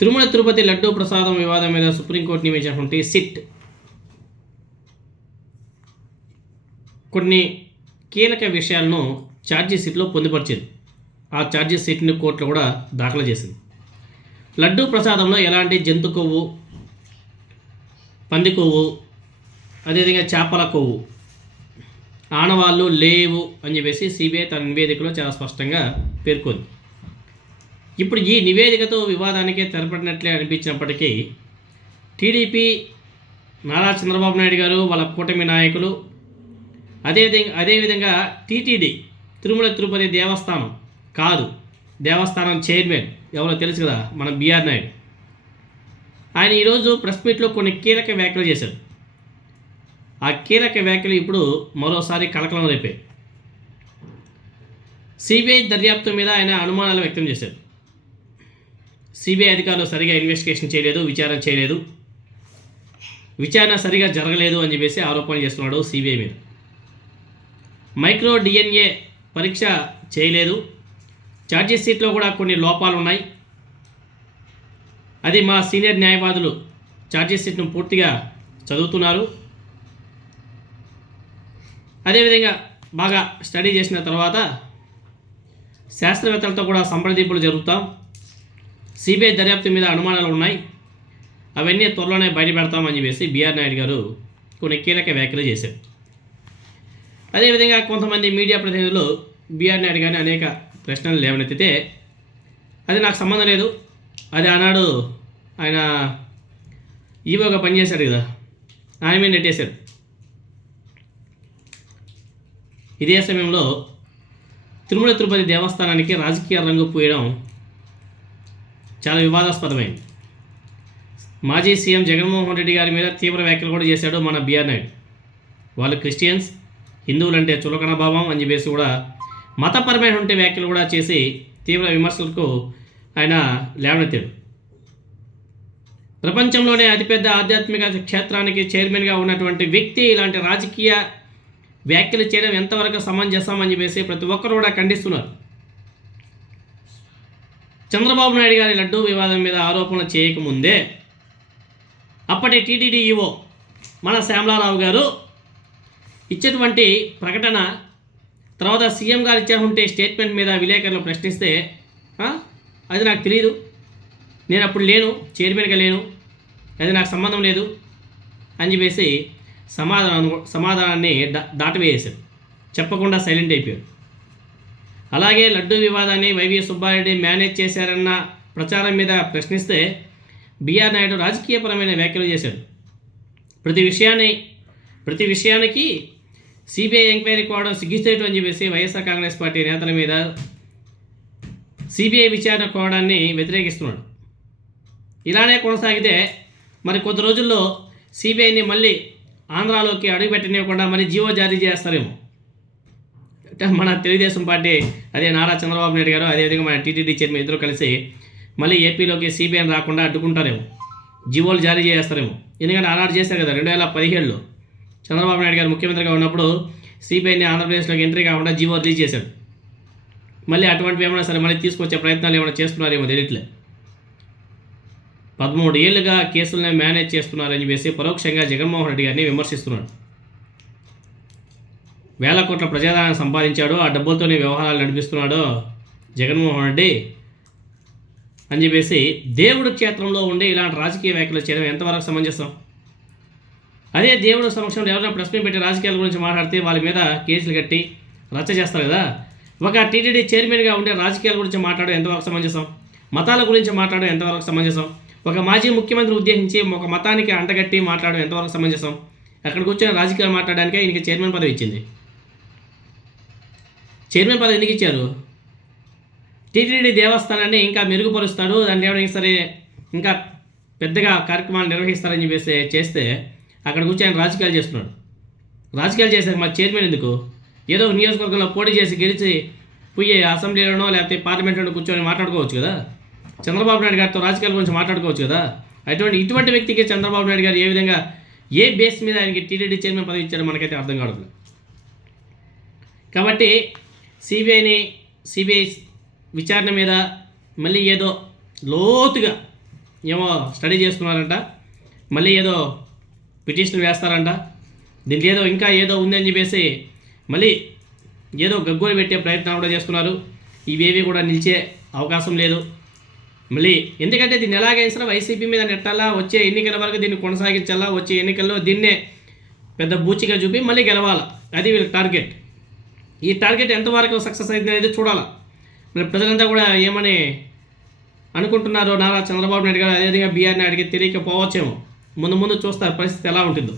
తిరుమల తిరుపతి లడ్డూ ప్రసాదం వివాదం మీద సుప్రీంకోర్టు నియమించినటువంటి సిట్ కొన్ని కీలక విషయాలను ఛార్జీ షీట్లో పొందుపరిచింది. ఆ ఛార్జీ షీట్ని కోర్టులో కూడా దాఖలు చేసింది. లడ్డూ ప్రసాదంలో ఎలాంటి జంతు కొవ్వు పంది కొవ్వు అదేవిధంగా చేపల కొవ్వు ఆనవాళ్ళు లేవు అని చెప్పేసి సిబిఐ తన నివేదికలో చాలా స్పష్టంగా పేర్కొంది. ఇప్పుడు ఈ నివేదికతో వివాదానికి తెరపడినట్లే అనిపించినప్పటికీ టీడీపీ నారా చంద్రబాబు నాయుడు గారు వాళ్ళ కూటమి నాయకులు అదేవిధంగా అదేవిధంగా టీటీడీ తిరుమల తిరుపతి దేవస్థానం కాదు దేవస్థానం చైర్మన్ ఎవరో తెలుసు కదా మన బీఆర్ నాయుడు. ఆయన ఈరోజు ప్రెస్ మీట్లో కొన్ని కీలక వ్యాఖ్యలు చేశారు. ఆ కీలక వ్యాఖ్యలు ఇప్పుడు మరోసారి కలకలం రేపాయి సిబిఐ దర్యాప్తు మీద ఆయన అనుమానాలు వ్యక్తం చేశారు. సిబిఐ అధికారులు సరిగా ఇన్వెస్టిగేషన్ చేయలేదు విచారణ చేయలేదు. విచారణ సరిగా జరగలేదు అని చెప్పేసి ఆరోపణలు చేస్తున్నాడు సిబిఐ మీద. మైక్రో డిఎన్ఏ పరీక్ష చేయలేదు. ఛార్జెస్ షీట్లో కూడా కొన్ని లోపాలు ఉన్నాయి. అది మా సీనియర్ న్యాయవాదులు ఛార్జెస్ షీట్ను పూర్తిగా చదువుతున్నారు. అదేవిధంగా బాగా స్టడీ చేసిన తర్వాత శాస్త్రవేత్తలతో కూడా సంప్రదింపులు జరుగుతాం సిబిఐ దర్యాప్తు మీద అనుమానాలు ఉన్నాయి. అవన్నీ త్వరలోనే బయటపెడతామని చెప్పేసి బీఆర్ నాయుడు గారు కొన్ని కీలక వ్యాఖ్యలు చేశారు. అదేవిధంగా కొంతమంది మీడియా ప్రతినిధులు బీఆర్ నాయుడు గారిని అనేక ప్రశ్నలు లేవనెత్తితే అది నాకు సంబంధం లేదు. అది ఆనాడు ఆయన ఈవోగా పనిచేశాడు కదా ఆయన మీద నెట్టేశారు ఇదే సమయంలో తిరుమల తిరుపతి దేవస్థానానికి రాజకీయ రంగు పూయడం చాలా వివాదాస్పదమైంది. మాజీ సీఎం జగన్మోహన్ రెడ్డి గారి మీద తీవ్ర వ్యాఖ్యలు కూడా చేశాడు మన బిఆర్ నాయుడు. వాళ్ళు క్రిస్టియన్స్ హిందువులంటే చులకన భావం అని చెప్పేసి కూడా మతపరమైనటువంటి వ్యాఖ్యలు కూడా చేసి తీవ్ర విమర్శలకు ఆయన లేవనెత్తాడు. ప్రపంచంలోనే అతిపెద్ద ఆధ్యాత్మిక క్షేత్రానికి చైర్మన్గా ఉన్నటువంటి వ్యక్తి ఇలాంటి రాజకీయ వ్యాఖ్యలు చేయడం ఎంతవరకు సమంజసం అని చెప్పేసి ప్రతి ఒక్కరు కూడా ఖండిస్తున్నారు. చంద్రబాబు నాయుడు గారి లడ్డూ వివాదం మీద ఆరోపణలు చేయకముందే అప్పటి టీటీడీఈఓ మన శ్యామలారావు గారు ఇచ్చేటువంటి ప్రకటన తర్వాత సీఎం గారు ఇచ్చేటువంటి స్టేట్మెంట్ మీద విలేకరులు ప్రశ్నిస్తే అది నాకు తెలియదు నేను అప్పుడు లేను చైర్మన్గా లేను. అది నాకు సంబంధం లేదు. అని చెప్పేసి సమాధానం సమాధానాన్ని దా- దాటవేశారు. చెప్పకుండా సైలెంట్ అయిపోయారు. అలాగే లడ్డూ వివాదాన్ని వైవి సుబ్బారెడ్డి మేనేజ్ చేశారన్న ప్రచారం మీద ప్రశ్నిస్తే బీఆర్ నాయుడు రాజకీయపరమైన వ్యాఖ్యలు చేశాడు. ప్రతి విషయాన్ని ప్రతి విషయానికి సిబిఐ ఎంక్వైరీ కోవడం సిగ్గిస్తేటు అని చెప్పేసి వైఎస్ఆర్ కాంగ్రెస్ పార్టీ నేతల మీద సిబిఐ విచారణ కోవడాన్ని వ్యతిరేకిస్తున్నాడు. ఇలానే కొనసాగితే మరి కొద్ది రోజుల్లో సిబిఐని మళ్ళీ ఆంధ్రాలోకి అడుగుపెట్టనివ్వకుండా మరి జీవో జారీ చేస్తారేమో. మన తెలుగుదేశం పార్టీ అదే నారా చంద్రబాబు నాయుడు గారు అదేవిధంగా మన టీటీడీ చైర్మన్ ఇద్దరు కలిసి మళ్ళీ ఏపీలోకి సిబిఐని రాకుండా అడ్డుకుంటారేమో. జీవోలు జారీ చేస్తారేమో. ఎందుకంటే ఆనాడు చేశారు కదా రెండు వేల పదిహేడులో. చంద్రబాబు నాయుడు గారు ముఖ్యమంత్రిగా ఉన్నప్పుడు సిబిఐని ఆంధ్రప్రదేశ్లోకి ఎంట్రీ కాకుండా జీవో రిలీజ్ చేశాడు మళ్ళీ అటువంటివి ఏమైనా సరే మళ్ళీ తీసుకొచ్చే ప్రయత్నాలు ఏమైనా చేస్తున్నారేమో తెలియట్లే. పదమూడు ఏళ్ళుగా కేసులను మేనేజ్ చేస్తున్నారని చెప్పేసి పరోక్షంగా జగన్మోహన్ రెడ్డి గారిని విమర్శిస్తున్నాడు. వేల కోట్ల ప్రజాదారణ సంపాదించాడు ఆ డబ్బులతోనే వ్యవహారాలు నడిపిస్తున్నాడు జగన్మోహన్ రెడ్డి అని చెప్పేసి దేవుడి క్షేత్రంలో ఉండే ఇలాంటి రాజకీయ వ్యాఖ్యలు చేయడం ఎంతవరకు సమంజసం? అదే దేవుడు సమక్షంలో ఎవరైనా ప్రశ్న పెట్టి రాజకీయాల గురించి మాట్లాడితే వాళ్ళ మీద కేసులు కట్టి రచ్చ చేస్తారు కదా? ఒక టీటీడీ చైర్మన్గా ఉండే రాజకీయాల గురించి మాట్లాడడం ఎంతవరకు సమంజసం? మతాల గురించి మాట్లాడడం ఎంతవరకు సమంజసం? ఒక మాజీ ముఖ్యమంత్రి ఉద్దేశించి ఒక మతానికి అంటగట్టి మాట్లాడడం ఎంతవరకు సమంజసం? అక్కడ కూర్చొని రాజకీయాలు మాట్లాడడానికే ఈయనకి చైర్మన్ పదవి ఇచ్చింది. చైర్మన్ పదవి ఎందుకు ఇచ్చారు? టీటీడీ దేవస్థానాన్ని ఇంకా మెరుగుపరుస్తాడు దాన్ని ఏమైనా సరే ఇంకా పెద్దగా కార్యక్రమాలు నిర్వహిస్తారని చెప్పేసి చేస్తే అక్కడ కూర్చొని రాజకీయాలు చేస్తున్నాడు. రాజకీయాలు చేశాక మా చైర్మన్ ఎందుకు? ఏదో నియోజకవర్గంలో పోటీ చేసి గెలిచి పోయి అసెంబ్లీలోనో లేకపోతే పార్లమెంట్లోనో కూర్చొని మాట్లాడుకోవచ్చు కదా? చంద్రబాబు నాయుడు గారితో రాజకీయాల గురించి మాట్లాడుకోవచ్చు కదా? అటువంటి ఇటువంటి వ్యక్తికి చంద్రబాబు నాయుడు గారు ఏ విధంగా ఏ బేస్ మీద ఆయనకి టీటీడీ చైర్మన్ పదవి ఇచ్చారో మనకైతే అర్థం కావట్లేదు. కాబట్టి సిబిఐని సిబిఐ విచారణ మీద మళ్ళీ ఏదో లోతుగా ఏమో స్టడీ చేస్తున్నారంట. మళ్ళీ ఏదో పిటిషన్ వేస్తారంట. దీంట్లో ఏదో ఇంకా ఏదో ఉందని చెప్పేసి మళ్ళీ ఏదో గగ్గోలు పెట్టే ప్రయత్నం కూడా చేస్తున్నారు. ఇవేవి కూడా నిలిచే అవకాశం లేదు. మళ్ళీ ఎందుకంటే దీన్ని ఎలాగైనా వైసీపీ మీద నెట్టాలా వచ్చే ఎన్నికల వరకు దీన్ని కొనసాగించాలా వచ్చే ఎన్నికల్లో దీన్నే పెద్ద బూచిగా చూపి మళ్ళీ గెలవాలా. అది వీళ్ళ టార్గెట్. ఈ టార్గెట్ ఎంతవరకు సక్సెస్ అయింది అనేది చూడాలా. మరి ప్రజలంతా కూడా ఏమని అనుకుంటున్నారో నారా చంద్రబాబు నాయుడు గారు అదేవిధంగా బీఆర్ నాయుడికి తెలియకపోవచ్చేమో. ముందు ముందు చూస్తారు పరిస్థితి ఎలా ఉంటుందో.